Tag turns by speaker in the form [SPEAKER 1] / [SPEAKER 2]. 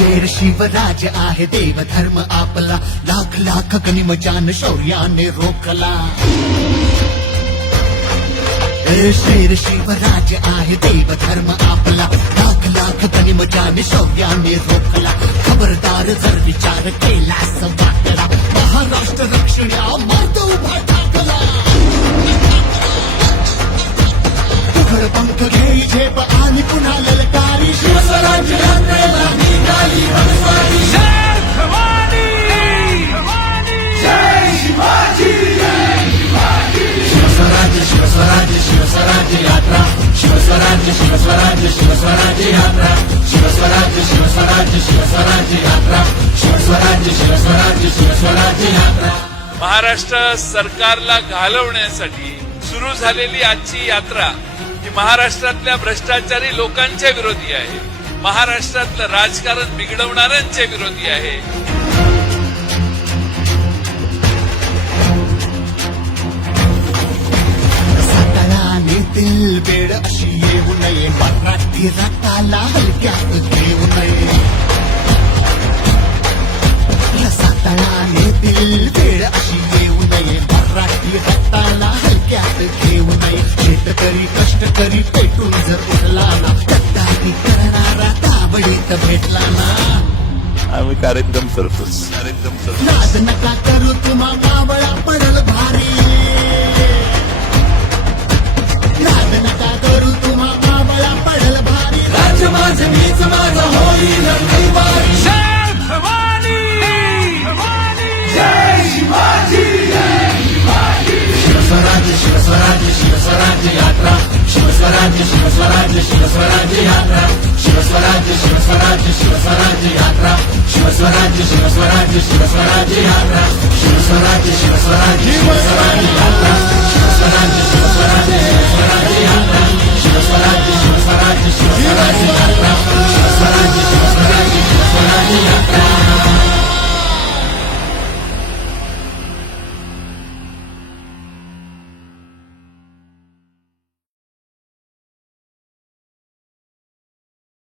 [SPEAKER 1] शेर शिवराज आहे देव धर्म आपला. लाख लाख गनिमजान शौर्याने रोखला. ए, शेर शिवराज आहे देव धर्म आपला. लाख लाख गनिमजान शौर्याने रोखला. खबरदार जर विचार केलास वाटला. महाराष्ट्र रक्षण्या मार्ग उभा ठाकला. पंख घेई झेप शिवस्वराज्य यात्रा शिवस्वराज्य शिवस्वराज्य शिवस्वराज्य यात्रा शिवस्वराज्य शिवस्वराज्य शिवस्वराज्य यात्रा शिवस्वराज्य शिवस्वराज्य शिवस्वराज्य यात्रा.
[SPEAKER 2] महाराष्ट्र सरकारला घालवण्यासाठी सुरू झालेली आजची यात्रा ही महाराष्ट्रातल्या भ्रष्टाचारी लोकांच्या विरोधी आहे. महाराष्ट्रातलं राजकारण बिघडवणाऱ्यांच्या विरोधी आहे.
[SPEAKER 1] मराठी रक्ताला हलक्यात घेऊ नये सातारा दिल वेळ अशी येऊ नये मराठी रक्ताला हलक्यात घेऊ नये शेतकरी कष्टकरी पेटून जर उठला ना गद्दारी करणारा ताबडीत भेटला ना
[SPEAKER 3] आम्ही कार्यक्रम करतोच. कार्यक्रम करतो
[SPEAKER 1] नाद नका करू तुम्हा मावळा पडल शिवस्वराज्य शिवस्वराज्य शिवस्वराज्य यात्रा. शिवस्वराज्य शिवस्वराज्य शिवस्वराज्य यात्रा. शिवस्वराज्य शिवस्वराज्य शिवस्वराज्य यात्रा. शिवस्वराज्य शिवस्वराज्य शिवस्वराज्य यात्रा.